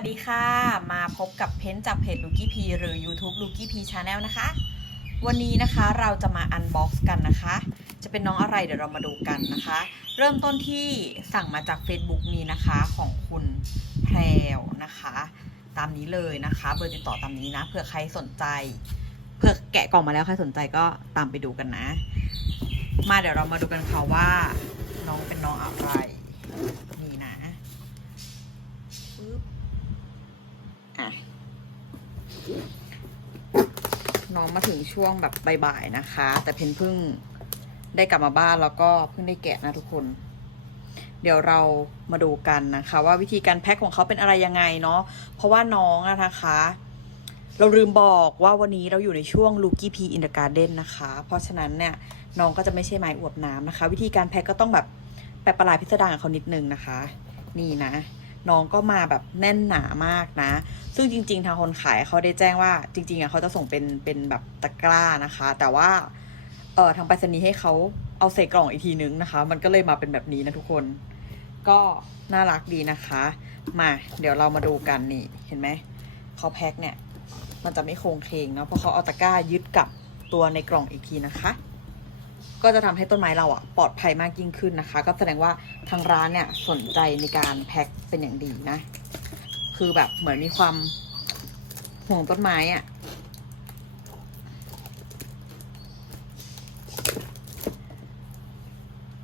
วัสดีค่ะ มาพบกับเพ้นจากเพจลูกี้พีหรือ YouTube ลูกี้พีชาแนลนะคะ วันนี้นะคะเราจะมาอันบ็อกซ์กันนะคะ จะเป็นน้องอะไรเดี๋ยวเรามาดูกันนะคะ เริ่มต้นที่สั่งมาจาก Facebook นี้นะคะของคุณแพรวนะคะ ตามนี้เลยนะคะเบอร์ติดต่อตามนี้นะเผื่อใครสนใจเผื่อแกะกล่องมาแล้วใครสนใจก็ตามไปดูกันนะ มาเดี๋ยวเรามาดูกันค่ะว่าน้องเป็นน้องอะไร นี่นะปึ๊บอะ น้องมา ถึงช่วงแบบบ่ายๆนะคะ แต่เพนเพิ่งได้กลับมาบ้านแล้วก็เพิ่งได้แกะนะทุกคน เดี๋ยวเรามาดูกันนะคะ ว่าวิธีการแพ็คของเขาเป็นอะไรยังไงเนาะเพราะว่าน้องอะนะคะ เราลืมบอกว่าวันนี้เราอยู่ในช่วง l o o k i e P in the Garden นะคะ เพราะฉะนั้นเนี่ยน้องก็จะไม่ใช่ไม้อวบน้ำนะคะ วิธีการแพ็คก็ต้องแบบแปลกประหลาดพิสดารกับเขานิดนึงนะคะ นี่นะ น้องก็มาแบบแน่นหนามากนะ ซึ่งจริง ๆ ทางคนขายเขาได้แจ้งว่าจริงๆอะเขาจะส่งเป็นเป็นแบบตะกร้านะคะ แต่ว่าเออทางไปรษณีย์ให้เขาเอาใส่กล่องอีกทีนึงนะคะ มันก็เลยมาเป็นแบบนี้นะทุกคน ก็น่ารักดีนะคะ มาเดี๋ยวเรามาดูกันนี่เห็นไหมเขาแพ็คเนี่ย มันจะไม่โครงเคงเนาะเพราะเขาเอาตะกร้ายึดกับตัวในกล่องอีกทีนะคะ ก็จะทำให้ต้นไม้เราอะปลอดภัยมากยิ่งขึ้นนะคะ ก็แสดงว่าทางร้านเนี่ยสนใจในการแพ็คเป็นอย่างดีนะ คือแบบเหมือนมีความห่วงต้นไม้อะ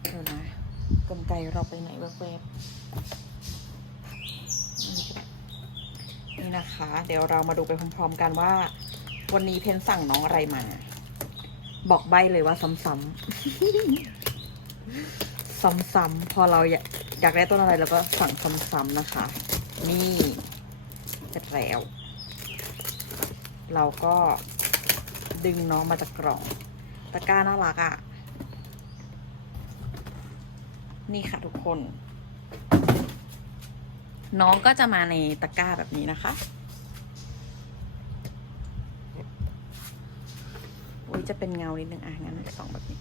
เดี๋ยวนะกลไกเราไปไหนแวบๆนี่นะคะ เดี๋ยวเรามาดูไปพร้อมๆกันว่า วันนี้เพนสั่งน้องอะไรมา บอกใบเลยว่าซ้ำๆ ซ้ำๆ พอเราอยากอยากได้ต้นอะไรเราก็สั่งซ้ำๆนะคะ นี่เสร็จแล้ว เราก็ดึงน้องมาจากกล่อง ตะกร้าน่ารักอะ่ะ นี่ค่ะทุกคน น้องก็จะมาในตะกร้าแบบนี้นะคะ อุ้ยจะเป็นเงานิดนึงอะงั้นสองแบบนี้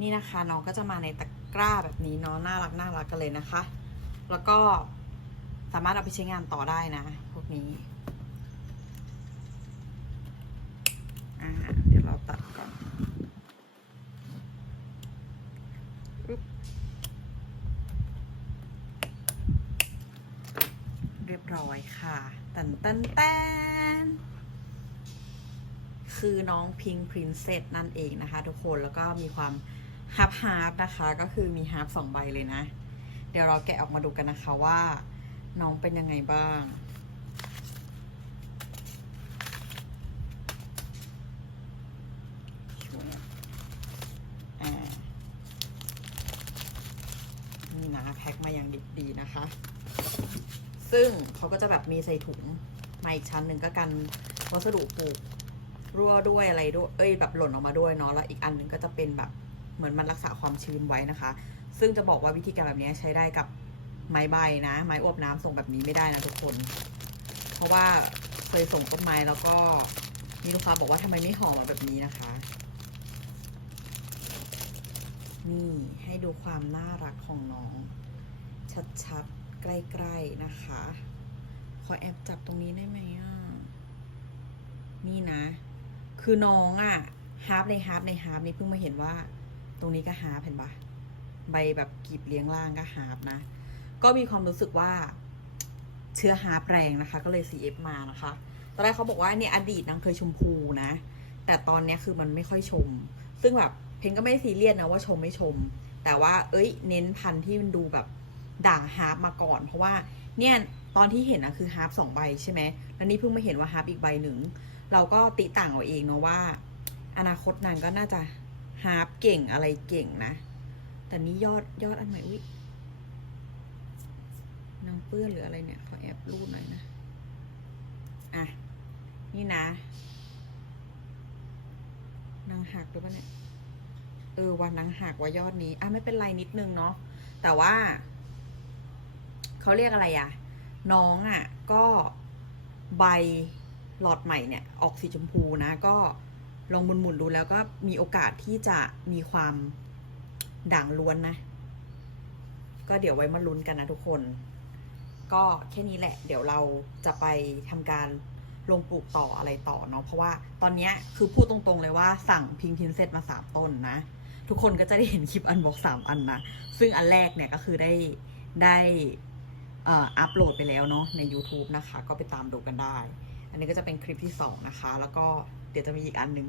นี่นะคะน้องก็จะมาในตะกร้าแบบนี้เนาะน่ารักน่ารักกันเลยนะคะ แล้วก็สามารถเอาไปใช้งานต่อได้นะ พวกนี้อ่าเดี๋ยวเราตัดก่อนเรียบร้อยค่ะ ตันตันแตนคือน้องพิงพรินเซสนั่นเองนะคะ ทุกคนแล้วก็มีความฮาร์ฟฮาร์ฟนะคะ ก็คือมีฮาร์ฟสองใบเลยนะ เดี๋ยวเราแกะออกมาดูกันนะคะว่า น้องเป็นยังไงบ้างนี่นะแพ็คมาอย่างดิบดีนะคะ ซึ่งเขาก็จะแบบมีใส่ถุงมาอีกชั้นหนึ่งก็กันวัสดุปลูกรั่วด้วยอะไรด้วย เอ้ยแบบหล่นออกมาด้วยเนาะ แล้วอีกอันหนึ่งก็จะเป็นแบบเหมือนมันรักษาความชื้นไว้นะคะ ซึ่งจะบอกว่าวิธีการแบบนี้ใช้ได้กับไม้ใบนะ ไม้อวบน้ำส่งแบบนี้ไม่ได้นะทุกคน เพราะว่าเคยส่งต้นไม้แล้วก็มีลูกค้าบอกว่าทำไมไม่ห่อมแบบนี้นะคะ นี่ให้ดูความน่ารักของน้อง ชัดๆ ใกล้ๆนะคะ ขอแอบจับตรงนี้ได้ไหมอะ นี่นะ คือน้องอะฮาร์ปในฮาร์ปในฮาร์ปนี่เพิ่งมาเห็นว่า ตรงนี้ก็ฮาร์ปเห็นปะใบแบบกีบเลี้ยงล่างก็ฮาร์ปนะ ก็มีความรู้สึกว่า เชื้อฮาร์ปแรงนะคะ ก็เลย CF มานะคะ ตอนแรกเขาบอกว่าเนี่ยอดีตนางเคยชมพูนะ แต่ตอนเนี้ยคือมันไม่ค่อยชม ซึ่งแบบเพนก็ไม่ซีเรียสนะว่าชมไม่ชม แต่ว่า เอ้ย เน้นพันธุ์ที่มันดูแบบ ด่างฮาร์ปมาก่อน เพราะว่าเนี่ยตอนที่เห็นนะคือฮาร์ปสองใบใช่ไหมแล้วนี่เพิ่งมาเห็นว่าฮาร์ปอีกใบหนึ่ง เราก็ติต่างเอาเองเนาะว่า อนาคตนางก็น่าจะฮาร์ปเก่งอะไรเก่งนะ แต่นี้ยอดยอดอันใหม่อุ้ยนางเปื้อนหรืออะไรเนี่ยขอแอบรูดหน่อยนะ อะ นี่นะ นางหักหรือเปล่าเนี่ย เออวันนางหักว่ายอดนี้ อะไม่เป็นไรนิดนึงเนาะ แต่ว่า เขาเรียกอะไรอะน้องอะก็ใบหลอดใหม่เนี่ยออกสีชมพูนะ ก็ลองหมุนๆดูแล้วก็มีโอกาสที่จะมีความด่างล้วนนะ ก็เดี๋ยวไว้มาลุ้นกันนะทุกคน ก็แค่นี้แหละ เดี๋ยวเราจะไปทำการลงปลูกต่ออะไรต่อเนาะเพราะว่าตอนนี้คือพูดตรงๆเลยว่าสั่งพิงพินเซตมาสามต้นนะ ทุกคนก็จะได้เห็นคลิปอันบอกสามอันนะ ซึ่งอันแรกเนี่ยก็คือได้ได้ อ่ออัปโหลดไปแล้วเนาะใน YouTube นะคะ ก็ไปตามดูกันได้ อันนี้ก็จะเป็นคลิปที่สองนะคะ แล้วก็เดี๋ยวจะมีอีกอันนึง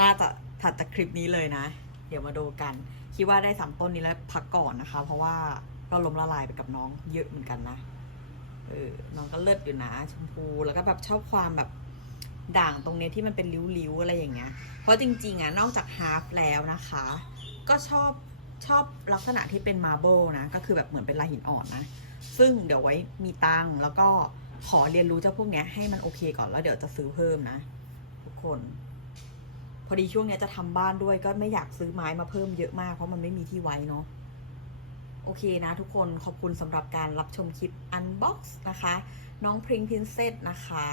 น่าจะถัดจากคลิปนี้เลยนะ เดี๋ยวมาดูกัน คิดว่าได้สามต้นนี้แล้วพักก่อนนะคะ เพราะว่าก็ล้มละลายไปกับน้องเยอะเหมือนกันนะเออน้องก็เลิศอยู่นะชมพูแล้วก็แบบชอบความแบบด่างตรงเนี้ยที่มันเป็นริ้วๆอะไรอย่างเงี้ย เพราะจริงๆอะนอกจากฮาร์ฟแล้วนะคะ ก็ชอบชอบลักษณะที่เป็นมาร์เบิลนะ ก็คือแบบเหมือนเป็นลายหินอ่อนนะ ซึ่งเดี๋ยวไว้มีตังค์แล้วก็ขอเรียนรู้เจ้าพวกเนี้ยให้มันโอเคก่อนแล้วเดี๋ยวจะซื้อเพิ่มนะ ทุกคน พอดีช่วงเนี้ยจะทำบ้านด้วยก็ไม่อยากซื้อไม้มาเพิ่มเยอะมากเพราะมันไม่มีที่ไว้เนาะโอเคนะทุกคนขอบคุณสำหรับการรับชมคลิป Unbox นะคะ น้องพริงพินเซตนะคะ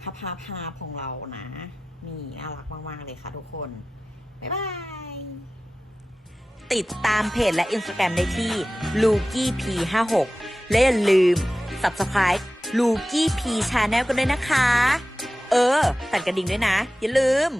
พาพาพาของเรานะ นี่น่ารักมาก ๆ เลยค่ะทุกคน บ๊ายบาย ติดตามเพจและ Instagram ได้ที่ l u k i p 5 6และอย่าลืม Subscribe l u k i p Channel กันด้วยนะคะ เออ ตัดกระดิ่งด้วยนะ อย่าลืม